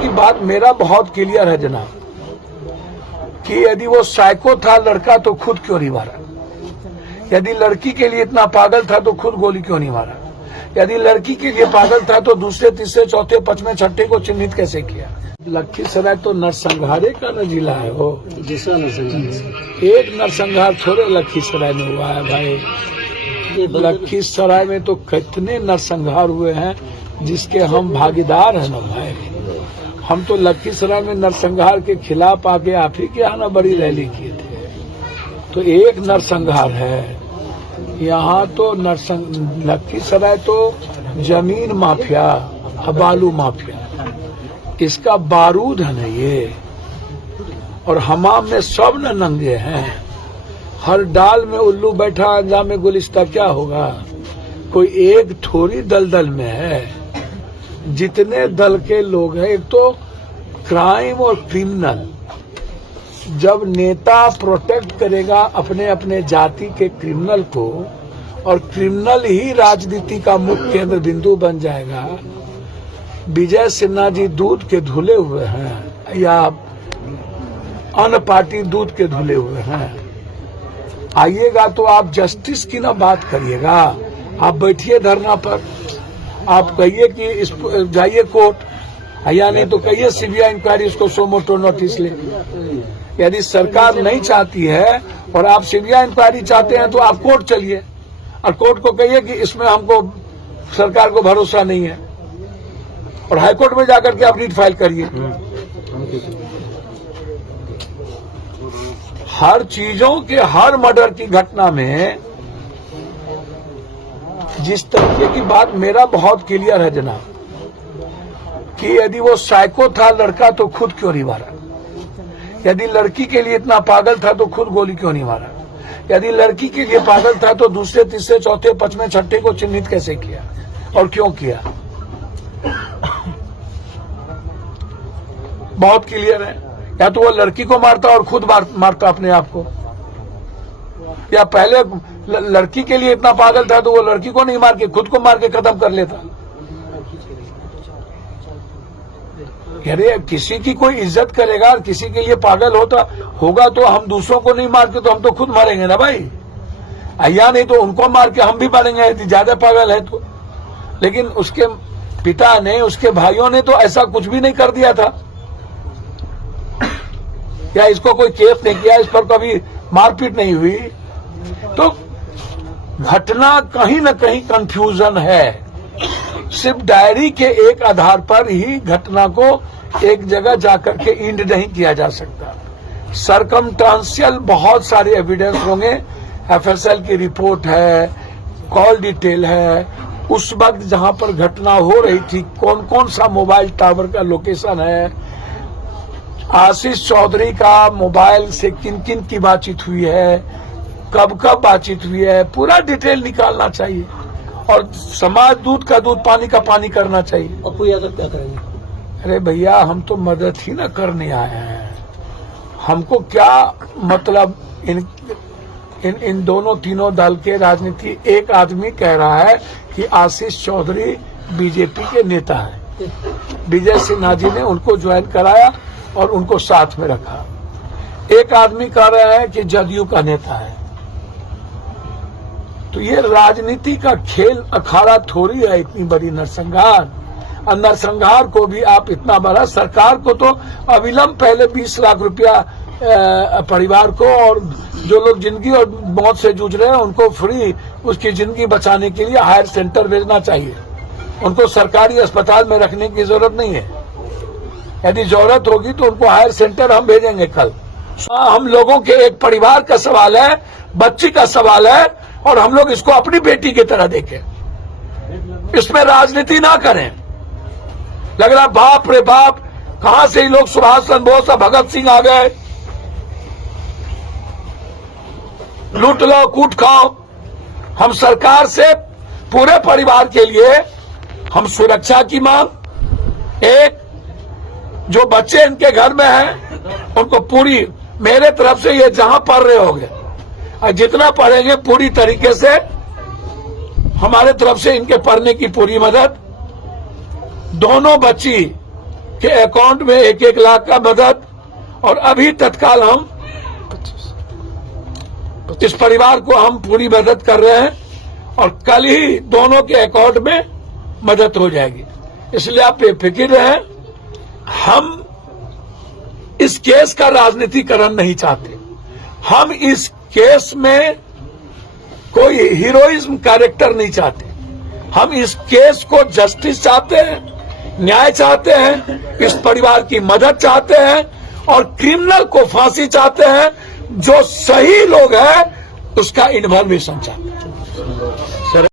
की बात मेरा बहुत क्लियर है जनाब कि यदि वो साइको था लड़का तो खुद क्यों नहीं मारा, यदि लड़की के लिए इतना पागल था तो खुद गोली क्यों नहीं मारा, यदि लड़की के लिए पागल था तो दूसरे तीसरे चौथे पांचवें छठे को चिन्हित कैसे किया। लखीसराय तो नरसंहारे का न जिला है वो, दूसरा नरसंहार। एक नरसंहार थोड़े लखीसराय में हुआ है भाई, लखीसराय में तो कितने नरसंहार हुए हैं जिसके हम भागीदार हैं ना भाई। हम तो लखीसराय में नरसंहार के खिलाफ आके आप ही के यहाँ ना बड़ी रैली किए थे। तो एक नरसंहार है यहाँ तो लखीसराय तो जमीन माफिया, बालू माफिया, इसका बारूद है ना ये। और हमाम में सब न नंगे हैं, हर डाल में उल्लू बैठा अंजाम में गुलिस्ता क्या होगा। कोई एक थोड़ी दलदल में है, जितने दल के लोग हैं। एक तो क्राइम और क्रिमिनल, जब नेता प्रोटेक्ट करेगा अपने अपने जाति के क्रिमिनल को और क्रिमिनल ही राजनीति का मुख्य केंद्र बिंदु बन जाएगा। विजय सिन्हा जी दूध के धुले हुए हैं या अन्य पार्टी दूध के धुले हुए हैं। आइएगा तो आप जस्टिस की ना बात करिएगा, आप बैठिए धरना पर, आप कहिए कि इस जाइए कोर्ट, या नहीं तो कहिए सीबीआई इंक्वायरी इसको सो मोटो नोटिस ले। यदि सरकार नहीं चाहती है और आप सीबीआई इंक्वायरी चाहते हैं तो आप कोर्ट चलिए और कोर्ट को कहिए कि इसमें हमको सरकार को भरोसा नहीं है और हाईकोर्ट में जाकर के आप रीट फाइल करिए। हर चीजों के, हर मर्डर की घटना में जिस तरीके की बात मेरा बहुत क्लियर है जनाब कि यदि वो साइको था लड़का तो खुद क्यों नहीं मारा, यदि लड़की के लिए इतना पागल था तो खुद गोली क्यों नहीं मारा, यदि लड़की के लिए पागल था तो दूसरे तीसरे चौथे पांचवें छठे को चिन्हित कैसे किया और क्यों किया। बहुत क्लियर है। या तो वो लड़की को मारता और खुद मारता अपने आप को, या पहले लड़की के लिए इतना पागल था तो वो लड़की को नहीं मार के खुद को मार के खत्म कर लेता। अरे किसी की कोई इज्जत करेगा और किसी के लिए पागल होगा तो हम दूसरों को नहीं मार के तो हम तो खुद मारेंगे ना भाई, या नहीं तो उनको मार के हम भी मारेंगे यदि ज्यादा पागल है तो। लेकिन उसके पिता ने, उसके भाइयों ने तो ऐसा कुछ भी नहीं कर दिया था, या इसको कोई केस नहीं किया, इस पर कभी मारपीट नहीं हुई। तो घटना कहीं न कहीं कंफ्यूजन है। सिर्फ डायरी के एक आधार पर ही घटना को एक जगह जाकर के इंड नहीं किया जा सकता। सरकमस्टेंशियल बहुत सारे एविडेंस होंगे, एफएसएल की रिपोर्ट है, कॉल डिटेल है, उस वक्त जहां पर घटना हो रही थी कौन कौन सा मोबाइल टावर का लोकेशन है, आशीष चौधरी का मोबाइल से किन किन की बातचीत हुई है, कब कब बातचीत हुई है, पूरा डिटेल निकालना चाहिए और समाज दूध का दूध पानी का पानी करना चाहिए। अपू यादव क्या करेंगे? अरे भैया हम तो मदद ही ना करने आए हैं, हमको क्या मतलब इन दोनों तीनों दल के राजनीति। एक आदमी कह रहा है कि आशीष चौधरी बीजेपी के नेता हैं, विजय सिन्हा जी ने उनको ज्वाइन कराया और उनको साथ में रखा। एक आदमी कह रहा है कि जदयू का नेता है। तो ये राजनीति का खेल अखाड़ा थोड़ी है इतनी बड़ी नरसंहार। और नरसंहार को भी आप इतना बड़ा, सरकार को तो अविलंब पहले 20 लाख रुपया परिवार को, और जो लोग जिंदगी और मौत से जूझ रहे हैं उनको फ्री उसकी जिंदगी बचाने के लिए हायर सेंटर भेजना चाहिए। उनको सरकारी अस्पताल में रखने की जरूरत नहीं है। यदि जरूरत होगी तो उनको हायर सेंटर हम भेजेंगे कल। हम लोगों के एक परिवार का सवाल है, बच्ची का सवाल है, और हम लोग इसको अपनी बेटी की तरह देखें, इसमें राजनीति ना करें। लग रहा बाप रे बाप, कहां से ही लोग सुभाष चंद्र बोस और भगत सिंह आ गए, लूट लो कूट खाओ। हम सरकार से पूरे परिवार के लिए हम सुरक्षा की मांग, एक जो बच्चे इनके घर में हैं उनको पूरी, मेरे तरफ से ये जहां पढ़ रहे होंगे और जितना पढ़ेंगे पूरी तरीके से हमारे तरफ से इनके पढ़ने की पूरी मदद। दोनों बच्ची के अकाउंट में 1-1 लाख का मदद, और अभी तत्काल हम इस परिवार को हम पूरी मदद कर रहे हैं और कल ही दोनों के अकाउंट में मदद हो जाएगी। इसलिए आप बेफिक्र रहें, हम इस केस का राजनीतिकरण नहीं चाहते। हम इस केस में कोई हीरोइज्म कैरेक्टर नहीं चाहते। हम इस केस को जस्टिस चाहते हैं, न्याय चाहते हैं, इस परिवार की मदद चाहते हैं और क्रिमिनल को फांसी चाहते हैं। जो सही लोग हैं उसका इन्वॉल्वेशन चाहते हैं।